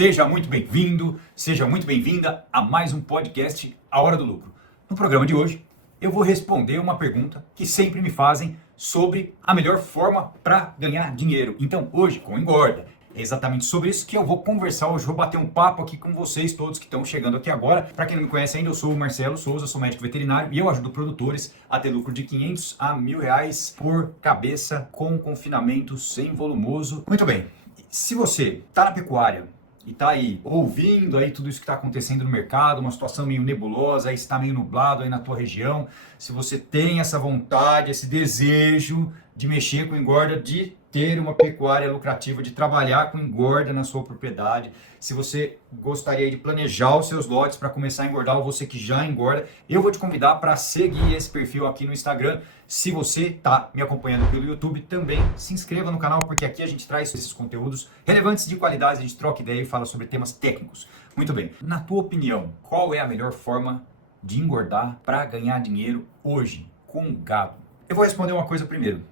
Seja muito bem-vindo, seja muito bem-vinda a mais um podcast A Hora do Lucro. No programa de hoje, eu vou responder uma pergunta que sempre me fazem sobre a melhor forma para ganhar dinheiro. Então, hoje, com Engorda, é exatamente sobre isso que eu vou conversar hoje, vou bater um papo aqui com vocês todos que estão chegando aqui agora. Para quem não me conhece ainda, eu sou o Marcelo Souza, sou médico veterinário e eu ajudo produtores a ter lucro de 500 a R$1.000 por cabeça com confinamento sem volumoso. Muito bem, se você está na pecuária e está aí ouvindo aí tudo isso que está acontecendo no mercado, uma situação meio nebulosa, aí está meio nublado aí na tua região, se você tem essa vontade, esse desejo de mexer com engorda, de ter uma pecuária lucrativa, de trabalhar com engorda na sua propriedade, se você gostaria de planejar os seus lotes para começar a engordar, ou você que já engorda, eu vou te convidar para seguir esse perfil aqui no Instagram. Se você está me acompanhando pelo YouTube, também se inscreva no canal, porque aqui a gente traz esses conteúdos relevantes de qualidade, a gente troca ideia e fala sobre temas técnicos. Muito bem, na tua opinião, qual é a melhor forma de engordar para ganhar dinheiro hoje com gado? Eu vou responder uma coisa primeiro.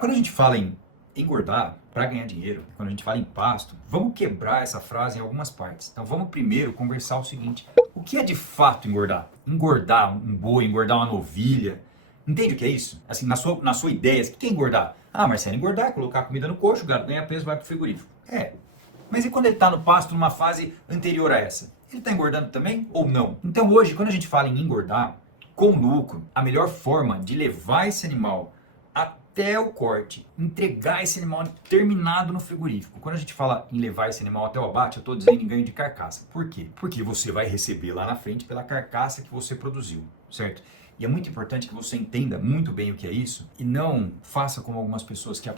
Quando a gente fala em engordar para ganhar dinheiro, quando a gente fala em pasto, vamos quebrar essa frase em algumas partes. Então vamos primeiro conversar o seguinte: o que é de fato engordar? Engordar um boi, engordar uma novilha, entende o que é isso? Assim, na sua ideia, o que é engordar? Ah, Marcelo, engordar é colocar comida no coxo, o gado ganha peso, vai pro frigorífico. Mas e quando ele está no pasto numa fase anterior a essa? Ele está engordando também ou não? Então hoje, quando a gente fala em engordar com lucro, a melhor forma de levar esse animal até o corte, entregar esse animal terminado no frigorífico. Quando a gente fala em levar esse animal até o abate, eu estou dizendo em ganho de carcaça. Por quê? Porque você vai receber lá na frente pela carcaça que você produziu, certo? E é muito importante que você entenda muito bem o que é isso e não faça como algumas pessoas que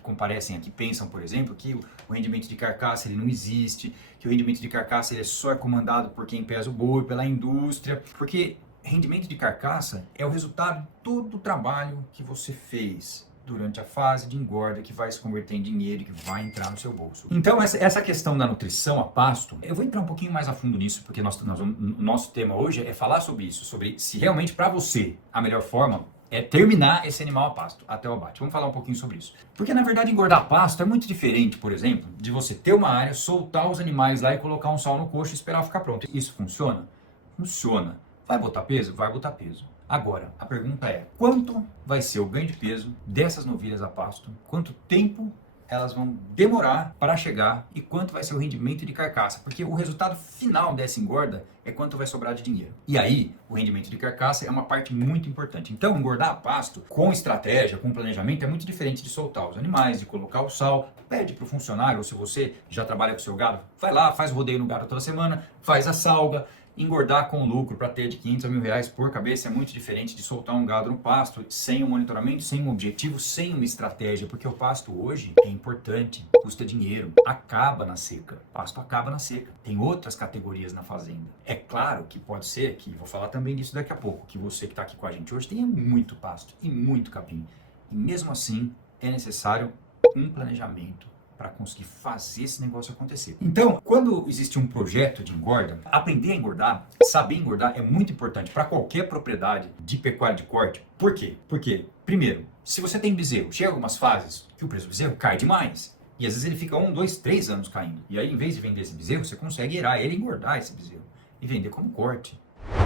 comparecem aqui, pensam, por exemplo, que o rendimento de carcaça ele não existe, que o rendimento de carcaça ele só é comandado por quem pesa o boi, pela indústria, porque rendimento de carcaça é o resultado de todo o trabalho que você fez durante a fase de engorda, que vai se converter em dinheiro, que vai entrar no seu bolso. Então, essa questão da nutrição a pasto, eu vou entrar um pouquinho mais a fundo nisso, porque nosso tema hoje é falar sobre isso, sobre se realmente para você a melhor forma é terminar esse animal a pasto, até o abate. Vamos falar um pouquinho sobre isso. Porque, na verdade, engordar a pasto é muito diferente, por exemplo, de você ter uma área, soltar os animais lá e colocar um sal no coxo e esperar ficar pronto. Isso funciona? Funciona. Vai botar peso? Vai botar peso. Agora, a pergunta é, quanto vai ser o ganho de peso dessas novilhas a pasto? Quanto tempo elas vão demorar para chegar e quanto vai ser o rendimento de carcaça? Porque o resultado final dessa engorda é quanto vai sobrar de dinheiro. E aí, o rendimento de carcaça é uma parte muito importante. Então, engordar a pasto com estratégia, com planejamento, é muito diferente de soltar os animais, de colocar o sal. Pede para o funcionário, ou se você já trabalha com o seu gado, vai lá, faz rodeio no gado toda semana, faz a salga. Engordar com lucro para ter de 500 a R$1.000 por cabeça é muito diferente de soltar um gado no pasto sem um monitoramento, sem um objetivo, sem uma estratégia, porque o pasto hoje é importante, custa dinheiro, acaba na seca. O pasto acaba na seca. Tem outras categorias na fazenda. É claro que pode ser, que vou falar também disso daqui a pouco, que você que está aqui com a gente hoje tenha muito pasto e muito capim. E mesmo assim é necessário um planejamento para conseguir fazer esse negócio acontecer. Então, quando existe um projeto de engorda, aprender a engordar, saber engordar é muito importante para qualquer propriedade de pecuária de corte. Por quê? Porque, primeiro, se você tem bezerro, chega algumas fases que o preço do bezerro cai demais. E às vezes ele fica 1, 2, 3 anos caindo. E aí, em vez de vender esse bezerro, você consegue irar ele e engordar esse bezerro. E vender como corte.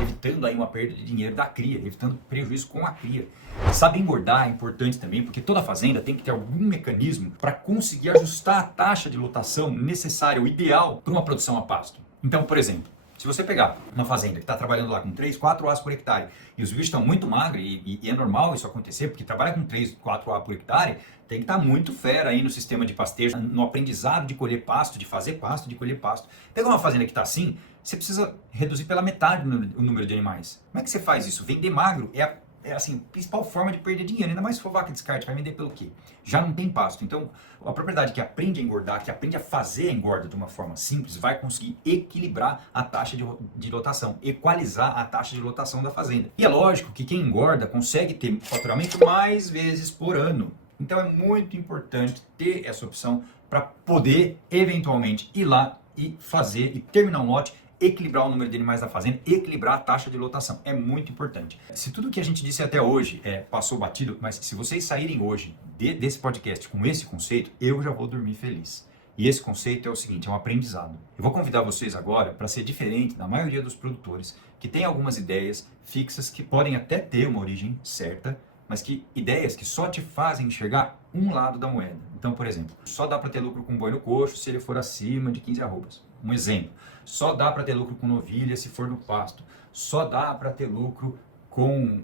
Evitando aí uma perda de dinheiro da cria, evitando prejuízo com a cria. Saber engordar é importante também, porque toda fazenda tem que ter algum mecanismo para conseguir ajustar a taxa de lotação necessária, o ideal para uma produção a pasto. Então, por exemplo, se você pegar uma fazenda que está trabalhando lá com 3, 4 As por hectare e os bichos estão muito magros, e é normal isso acontecer, porque trabalha com 3, 4 A por hectare, tem que estar muito fera aí no sistema de pastejo, no aprendizado de colher pasto, de fazer pasto, de colher pasto. Pegar uma fazenda que está assim, você precisa reduzir pela metade o número de animais. Como é que você faz isso? Vender magro é assim, a principal forma de perder dinheiro, ainda mais se for vaca de descarte, vai vender pelo quê? Já não tem pasto. Então, a propriedade que aprende a engordar, que aprende a fazer a engorda de uma forma simples, vai conseguir equilibrar a taxa de lotação, equalizar a taxa de lotação da fazenda. E é lógico que quem engorda consegue ter faturamento mais vezes por ano. Então, é muito importante ter essa opção para poder, eventualmente, ir lá e fazer e terminar um lote, equilibrar o número de animais da fazenda, equilibrar a taxa de lotação. É muito importante. Se tudo que a gente disse até hoje passou batido, mas se vocês saírem hoje desse podcast com esse conceito, eu já vou dormir feliz. E esse conceito é o seguinte, é um aprendizado. Eu vou convidar vocês agora para ser diferente da maioria dos produtores, que tem algumas ideias fixas que podem até ter uma origem certa, mas que ideias que só te fazem enxergar um lado da moeda. Então, por exemplo, só dá para ter lucro com boi no coxo se ele for acima de 15 arrobas. Um exemplo, só dá para ter lucro com novilha se for no pasto. Só dá para ter lucro com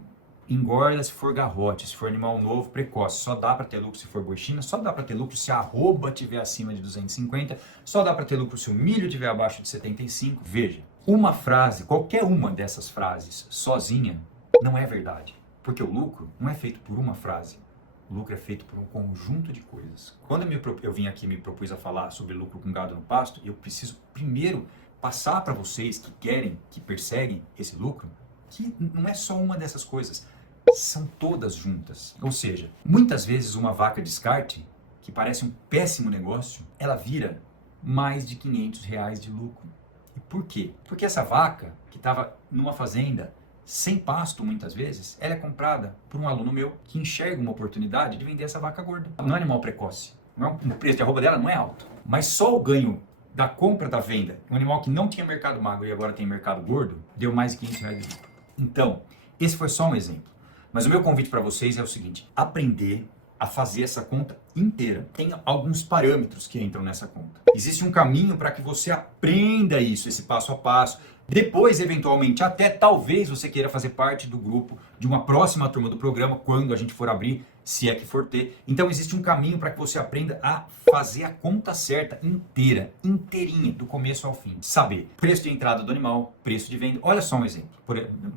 engorda se for garrote, se for animal novo, precoce. Só dá para ter lucro se for boixina, só dá para ter lucro se a arroba estiver acima de 250, só dá para ter lucro se o milho estiver abaixo de 75. Veja, uma frase, qualquer uma dessas frases sozinha, não é verdade. Porque o lucro não é feito por uma frase. O lucro é feito por um conjunto de coisas. Quando eu vim aqui e me propus a falar sobre lucro com gado no pasto, eu preciso primeiro passar para vocês que querem, que perseguem esse lucro, que não é só uma dessas coisas. São todas juntas. Ou seja, muitas vezes uma vaca descarte, que parece um péssimo negócio, ela vira mais de R$ 500 de lucro. E por quê? Porque essa vaca, que estava numa fazenda sem pasto muitas vezes, ela é comprada por um aluno meu que enxerga uma oportunidade de vender essa vaca gorda. Não é animal precoce. O preço de arroba dela não é alto. Mas só o ganho da compra da venda, um animal que não tinha mercado magro e agora tem mercado gordo, deu mais de R$ 500 de lucro. Então, esse foi só um exemplo. Mas o meu convite para vocês é o seguinte, aprender a fazer essa conta inteira. Tem alguns parâmetros que entram nessa conta. Existe um caminho para que você aprenda isso, esse passo a passo. Depois, eventualmente, até talvez você queira fazer parte do grupo de uma próxima turma do programa, quando a gente for abrir, se é que for ter. Então, existe um caminho para que você aprenda a fazer a conta certa, inteira, inteirinha, do começo ao fim. Saber preço de entrada do animal, preço de venda. Olha só um exemplo,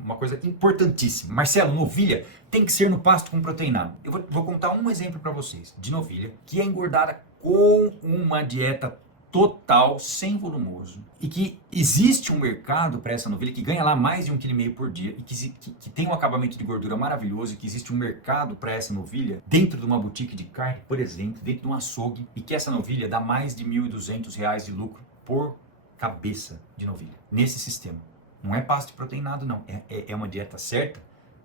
uma coisa importantíssima. Marcelo, novilha tem que ser no pasto com proteinado. Eu vou contar um exemplo para vocês de novilha que é engordada com uma dieta total, sem volumoso, e que existe um mercado para essa novilha que ganha lá mais de 1,5 kg por dia e que tem um acabamento de gordura maravilhoso, e que existe um mercado para essa novilha dentro de uma boutique de carne, por exemplo, dentro de um açougue, e que essa novilha dá mais de R$ 1.200 de lucro por cabeça de novilha, nesse sistema. Não é pasto de proteinado, não. É uma dieta certa,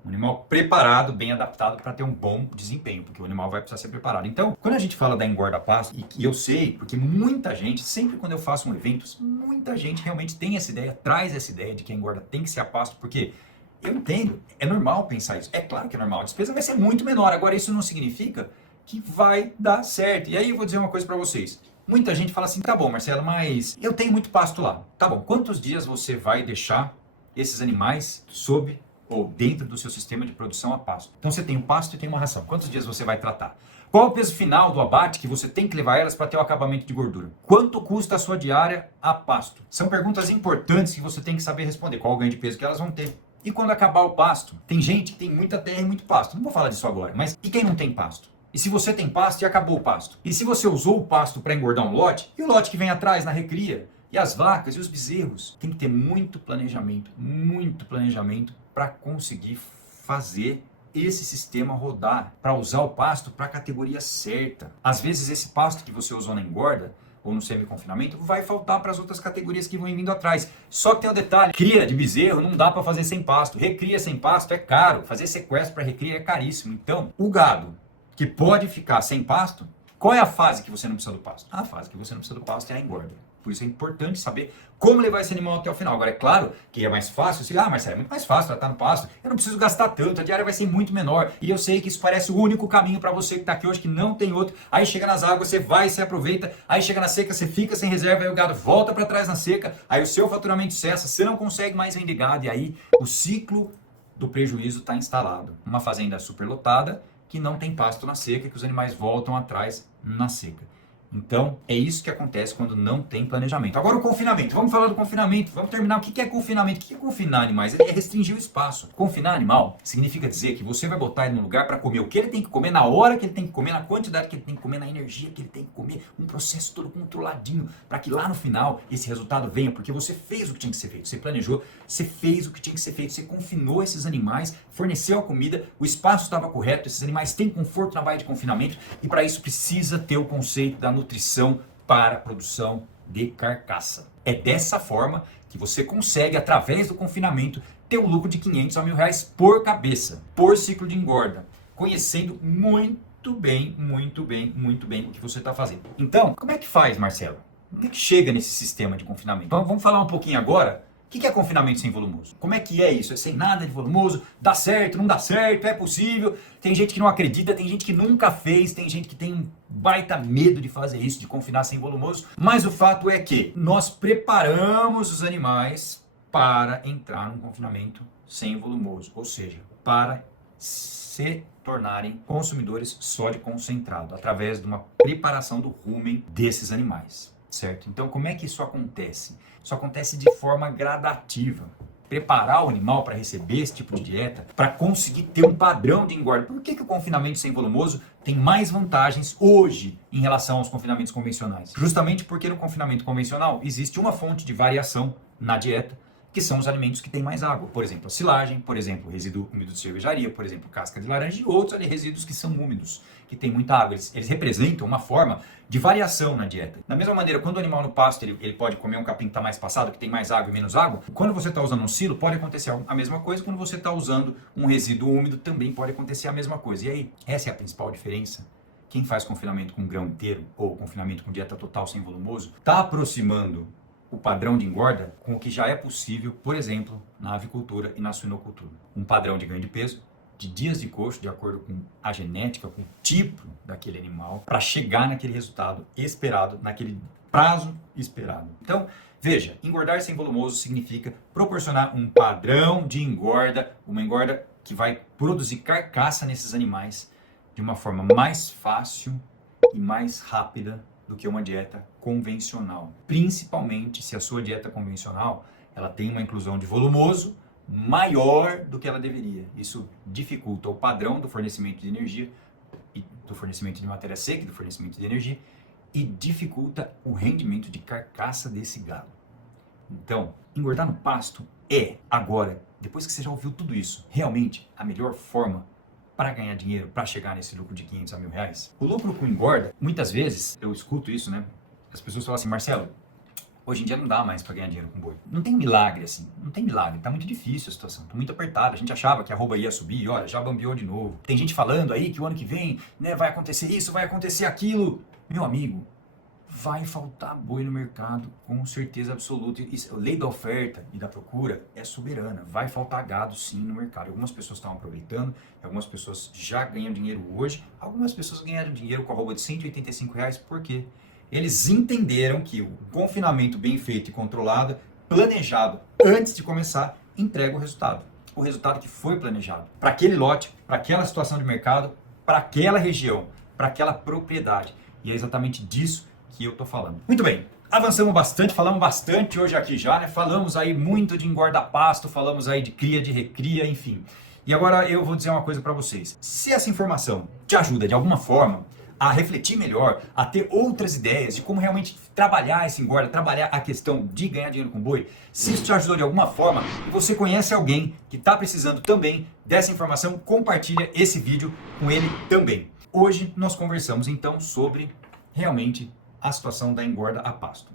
um animal preparado, bem adaptado para ter um bom desempenho, porque o animal vai precisar ser preparado. Então, quando a gente fala da engorda pasto, e eu sei, porque muita gente, sempre quando eu faço um evento, muita gente realmente tem essa ideia, traz essa ideia de que a engorda tem que ser a pasto, porque eu entendo, é normal pensar isso. É claro que é normal, a despesa vai ser muito menor. Agora, isso não significa que vai dar certo. E aí eu vou dizer uma coisa para vocês. Muita gente fala assim, tá bom, Marcelo, mas eu tenho muito pasto lá. Tá bom, quantos dias você vai deixar esses animais sob ou dentro do seu sistema de produção a pasto? Então você tem um pasto e tem uma ração. Quantos dias você vai tratar? Qual o peso final do abate que você tem que levar elas para ter o acabamento de gordura? Quanto custa a sua diária a pasto? São perguntas importantes que você tem que saber responder. Qual o ganho de peso que elas vão ter? E quando acabar o pasto? Tem gente que tem muita terra e muito pasto. Não vou falar disso agora, mas e quem não tem pasto? E se você tem pasto e acabou o pasto? E se você usou o pasto para engordar um lote, e o lote que vem atrás na recria? E as vacas e os bezerros? Tem que ter muito planejamento para conseguir fazer esse sistema rodar, para usar o pasto para a categoria certa. Às vezes esse pasto que você usou na engorda ou no semi-confinamento vai faltar para as outras categorias que vão vindo atrás. Só que tem um detalhe, cria de bezerro não dá para fazer sem pasto, recria sem pasto é caro, fazer sequestro para recria é caríssimo. Então, o gado que pode ficar sem pasto, qual é a fase que você não precisa do pasto? A fase que você não precisa do pasto é a engorda. Por isso é importante saber como levar esse animal até o final. Agora, é claro que é mais fácil, Marcelo, é muito mais fácil tratar no pasto, eu não preciso gastar tanto, a diária vai ser muito menor, e eu sei que isso parece o único caminho para você que está aqui hoje, que não tem outro. Aí chega nas águas, você vai, você aproveita, aí chega na seca, você fica sem reserva, aí o gado volta para trás na seca, aí o seu faturamento cessa, você não consegue mais vender gado, e aí o ciclo do prejuízo está instalado. Uma fazenda superlotada, que não tem pasto na seca, que os animais voltam atrás na seca. Então, é isso que acontece quando não tem planejamento. Agora o confinamento. Vamos falar do confinamento. Vamos terminar. O que é confinamento? O que é confinar animais? É restringir o espaço. Confinar animal significa dizer que você vai botar ele no lugar para comer o que ele tem que comer, na hora que ele tem que comer, na quantidade que ele tem que comer, na energia que ele tem que comer. Um processo todo controladinho para que lá no final esse resultado venha, porque você fez o que tinha que ser feito. Você planejou, você fez o que tinha que ser feito, você confinou esses animais, forneceu a comida, o espaço estava correto, esses animais têm conforto na baía de confinamento, e para isso precisa ter o conceito da nutrição para a produção de carcaça. É dessa forma que você consegue, através do confinamento, ter um lucro de R$ 500 a R$ 1.000 por cabeça, por ciclo de engorda, conhecendo muito muito bem o que você está fazendo. Então, como é que faz, Marcelo? Como é que chega nesse sistema de confinamento? Então, vamos falar um pouquinho agora. O que é confinamento sem volumoso? Como é que é isso? É sem nada de volumoso? Dá certo, não dá certo? É possível? Tem gente que não acredita, tem gente que nunca fez, tem gente que tem um baita medo de fazer isso, de confinar sem volumoso. Mas o fato é que nós preparamos os animais para entrar num confinamento sem volumoso, ou seja, para se tornarem consumidores só de concentrado, através de uma preparação do rumen desses animais, certo? Então, como é que isso acontece? Isso acontece de forma gradativa. Preparar o animal para receber esse tipo de dieta, para conseguir ter um padrão de engorda. Por que o confinamento sem volumoso tem mais vantagens hoje em relação aos confinamentos convencionais? Justamente porque no confinamento convencional existe uma fonte de variação na dieta, que são os alimentos que têm mais água. Por exemplo, a silagem, por exemplo, o resíduo úmido de cervejaria, por exemplo, casca de laranja e outros ali, resíduos que são úmidos, que têm muita água. Eles representam uma forma de variação na dieta. Da mesma maneira, quando o animal no pasto ele pode comer um capim que está mais passado, que tem mais água e menos água, quando você está usando um silo, pode acontecer a mesma coisa. Quando você está usando um resíduo úmido, também pode acontecer a mesma coisa. E aí, essa é a principal diferença. Quem faz confinamento com grão inteiro ou confinamento com dieta total sem volumoso, está aproximando o padrão de engorda com o que já é possível, por exemplo, na avicultura e na suinocultura. Um padrão de ganho de peso, de dias de coxo, de acordo com a genética, com o tipo daquele animal, para chegar naquele resultado esperado, naquele prazo esperado. Então, veja, engordar sem volumoso significa proporcionar um padrão de engorda, uma engorda que vai produzir carcaça nesses animais de uma forma mais fácil e mais rápida do que uma dieta convencional. Principalmente se a sua dieta convencional ela tem uma inclusão de volumoso maior do que ela deveria. Isso dificulta o padrão do fornecimento de energia, e do fornecimento de matéria seca, do fornecimento de energia, e dificulta o rendimento de carcaça desse gado. Então, engordar no pasto é, agora, depois que você já ouviu tudo isso, realmente a melhor forma para ganhar dinheiro, para chegar nesse lucro de 500 a R$1.000. O lucro com engorda, muitas vezes, eu escuto isso, né? As pessoas falam assim, Marcelo, hoje em dia não dá mais para ganhar dinheiro com boi. Não tem milagre assim, não tem milagre. Tá muito difícil a situação, tá muito apertada. A gente achava que a arroba ia subir e olha, já bambeou de novo. Tem gente falando aí que o ano que vem, né, vai acontecer isso, vai acontecer aquilo. Meu amigo, vai faltar boi no mercado, com certeza absoluta. Isso, a lei da oferta e da procura é soberana. Vai faltar gado sim no mercado. Algumas pessoas estão aproveitando, algumas pessoas já ganham dinheiro hoje, algumas pessoas ganharam dinheiro com a arroba de R$185, por quê? Eles entenderam que o confinamento bem feito e controlado, planejado antes de começar, entrega o resultado. O resultado que foi planejado. Para aquele lote, para aquela situação de mercado, para aquela região, para aquela propriedade. E é exatamente disso que eu estou falando. Muito bem, avançamos bastante, falamos bastante hoje aqui já, né? Falamos aí muito de engorda pasto, falamos aí de cria, de recria, enfim. E agora eu vou dizer uma coisa para vocês. Se essa informação te ajuda de alguma forma a refletir melhor, a ter outras ideias de como realmente trabalhar esse engorda, trabalhar a questão de ganhar dinheiro com boi, se isso te ajudou de alguma forma e você conhece alguém que está precisando também dessa informação, compartilha esse vídeo com ele também. Hoje nós conversamos então sobre realmente a situação da engorda a pasto.